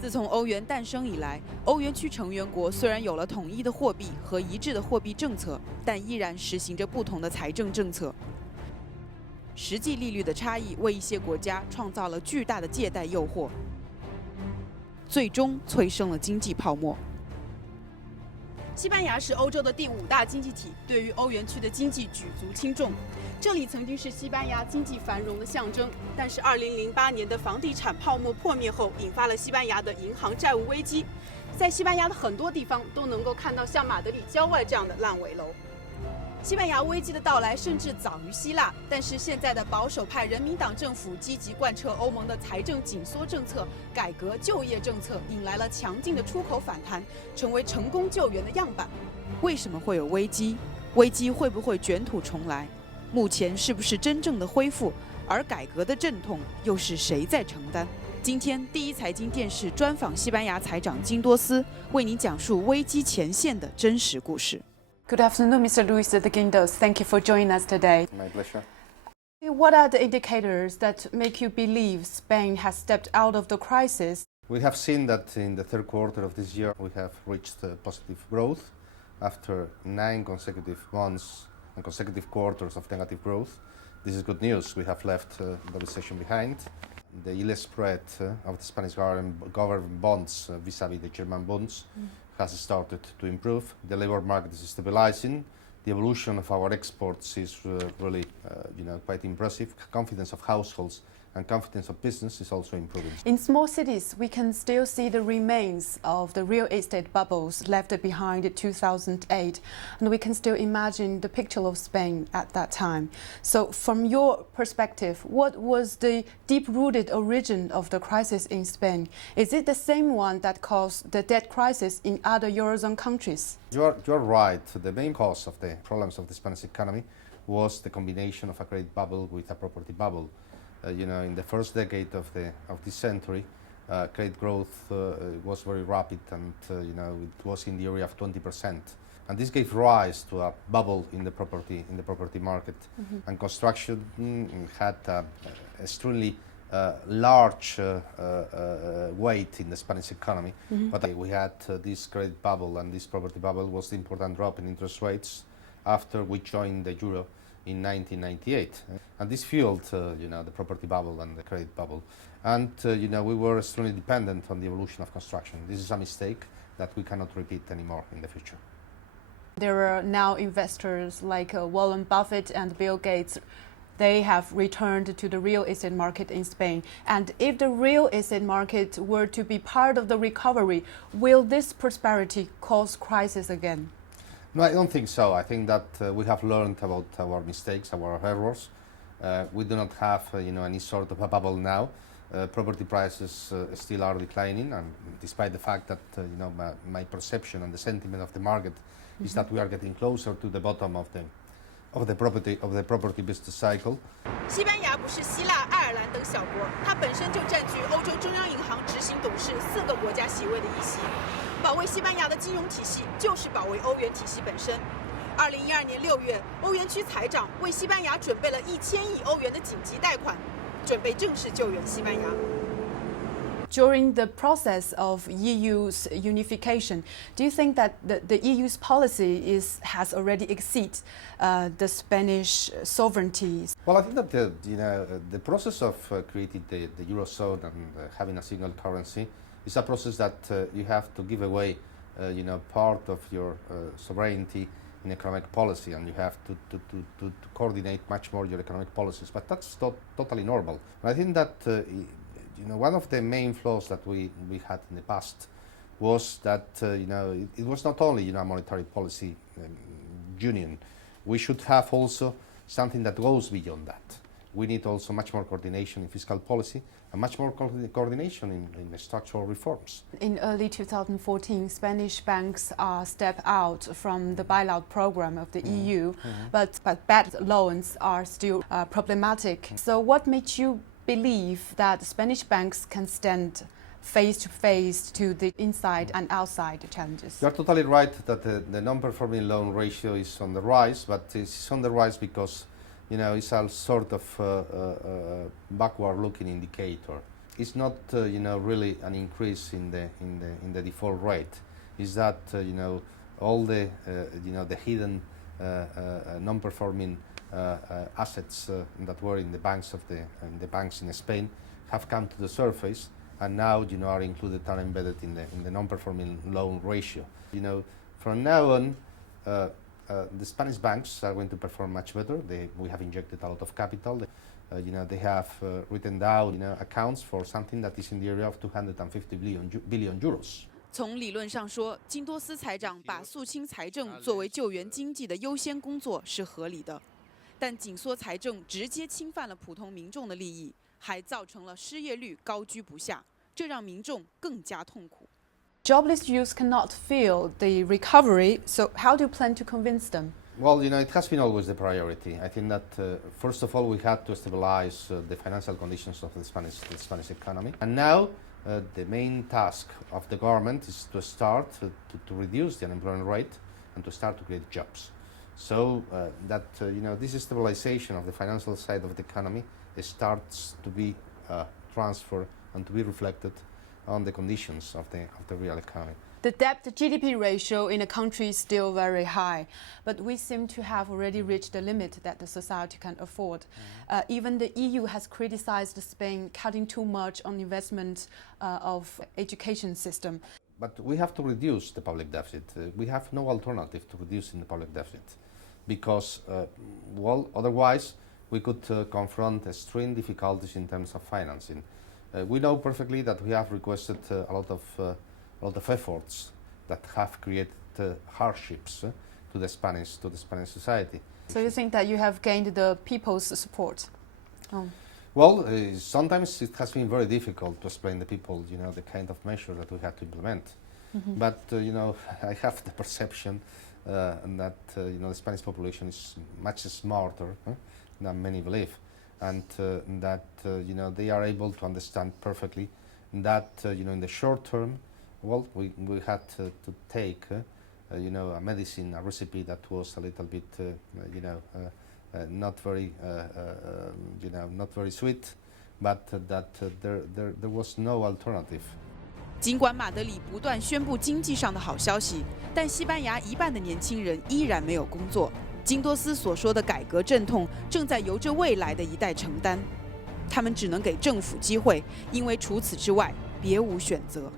自从欧元诞生以来，欧元区成员国虽然有了统一的货币和一致的货币政策，但依然实行着不同的财政政策。实际利率的差异为一些国家创造了巨大的借贷诱惑，最终催生了经济泡沫。西班牙是欧洲的第5大经济体，对于欧元区的经济举足轻重。这里曾经是西班牙经济繁荣的象征，但是2008年的房地产泡沫破灭后，引发了西班牙的银行债务危机。在西班牙的很多地方都能够看到像马德里郊外这样的烂尾楼。西班牙危机的到来甚至早于希腊，但是现在的保守派人民党政府积极贯彻欧盟的财政紧缩政策、改革就业政策，引来了强劲的出口反弹，成为成功救援的样板。为什么会有危机？危机会不会卷土重来？目前是不是真正的恢复？而改革的阵痛又是谁在承担？今天第一财经电视专访西班牙财长金多斯，为您讲述危机前线的真实故事。Good afternoon, Mr. Luis de Guindos. Thank you for joining us today. My pleasure. What are the indicators that make you believe Spain has stepped out of the crisis? We have seen that in the third quarter of this year we have reached positive growth after 9 consecutive months and consecutive quarters of negative growth. This is good news. We have left the recession behind. The yield spread of the Spanish government bonds vis-à-vis the German bonds has started to improve. The labor market is stabilizing. The evolution of our exports is really, quite impressive. Confidence of households and confidence of business is also improving. In small cities, we can still see the remains of the real estate bubbles left behind in 2008, and we can still imagine the picture of Spain at that time. So, from your perspective, what was the deep-rooted origin of the crisis in Spain? Is it the same one that caused the debt crisis in other Eurozone countries? You're right. The main cause of the problems of the Spanish economy was the combination of a credit bubble with a property bubble. In the first decade of this century, credit growth was very rapid, and it was in the area of 20%. And this gave rise to a bubble in the property market, and construction had extremely large weight in the Spanish economy. But we had this credit bubble, and this property bubble was the important drop in interest rates after we joined the euro in 1998, and this fueled, the property bubble and the credit bubble, and we were extremely dependent on the evolution of construction. This is a mistake that we cannot repeat anymore in the future. There are now investors like Warren Buffett and Bill Gates. They have returned to the real estate market in Spain. And if the real estate market were to be part of the recovery, will this prosperity cause crisis again? No, I don't think so. I think that we have learned about our mistakes, our errors. We do not have, any sort of a bubble now. Property prices still are declining, and despite the fact that, my perception and the sentiment of the market is that we are getting closer to the bottom of the property business cycle. 西班牙不是希腊、爱尔兰等小国，它本身就占据欧洲中央银行执行董事4个国家席位的一席。保卫西班牙的金融体系，就是保卫欧元体系本身。2012年6月，欧元区财长为西班牙准备了1000亿欧元的紧急贷款，准备正式救援西班牙。During the process of EU's unification, do you think that the EU's policy has already exceeded the Spanish sovereignty? Well, I think that the process of creating the Eurozone and having a single currency is a process that you have to give away, part of your sovereignty in economic policy, and you have to coordinate much more your economic policies. But that's totally normal. And I think that one of the main flaws that we had in the past was that it was not only a monetary policy union. We should have also something that goes beyond that. We need also much more coordination in fiscal policy and much more coordination in structural reforms. In early 2014, Spanish banks stepped out from the bailout program of the EU, but bad loans are still problematic. So what made you believe that Spanish banks can stand face to face to the inside and outside challenges? You are totally right that the non-performing loan ratio is on the rise, but it's on the rise because it's a sort of backward-looking indicator. it's not really an increase in the default rate. Is that all the the hidden non-performing assets that were in the banks in Spain have come to the surface, and now are included and embedded in the non-performing loan ratio. From now on, the Spanish banks are going to perform much better. We have injected a lot of capital. They have written down accounts for something that is in the area of 250 billion euros. 从理论上说，金多斯财长把肃清财政作为救援经济的优先工作是合理的，但紧缩财政直接侵犯了普通民众的利益，还造成了失业率高居不下，这让民众更加痛苦。Jobless youth cannot feel the recovery, so how do you plan to convince them? Well, it has been always the priority. I think that first of all we had to stabilize the financial conditions of the Spanish economy, and now the main task of the government is to start to reduce the unemployment rate and to start to create jobs. So that this stabilization of the financial side of the economy starts to be transferred and to be reflected on the conditions of the real economy. The debt-to-GDP ratio in the country is still very high, but we seem to have already reached the limit that the society can afford. Even the EU has criticized Spain cutting too much on investment of education system. But we have to reduce the public deficit. We have no alternative to reducing the public deficit, because, otherwise we could confront extreme difficulties in terms of financing. We know perfectly that we have requested a lot of efforts that have created hardships to the Spanish society. So you think that you have gained the people's support? Well, sometimes it has been very difficult to explain to people, the kind of measure that we have to implement. But I have the perception that the Spanish population is much smarter than many believe, and that they are able to understand perfectly that in the short term, we had to take a medicine, a recipe that was a little bit not very sweet, but that there was no alternative. 尽管马德里不断宣布经济上的好消息，但西班牙一半的年轻人依然没有工作。金多斯所说的改革阵痛正在由着未来的一代承担，他们只能给政府机会，因为除此之外别无选择。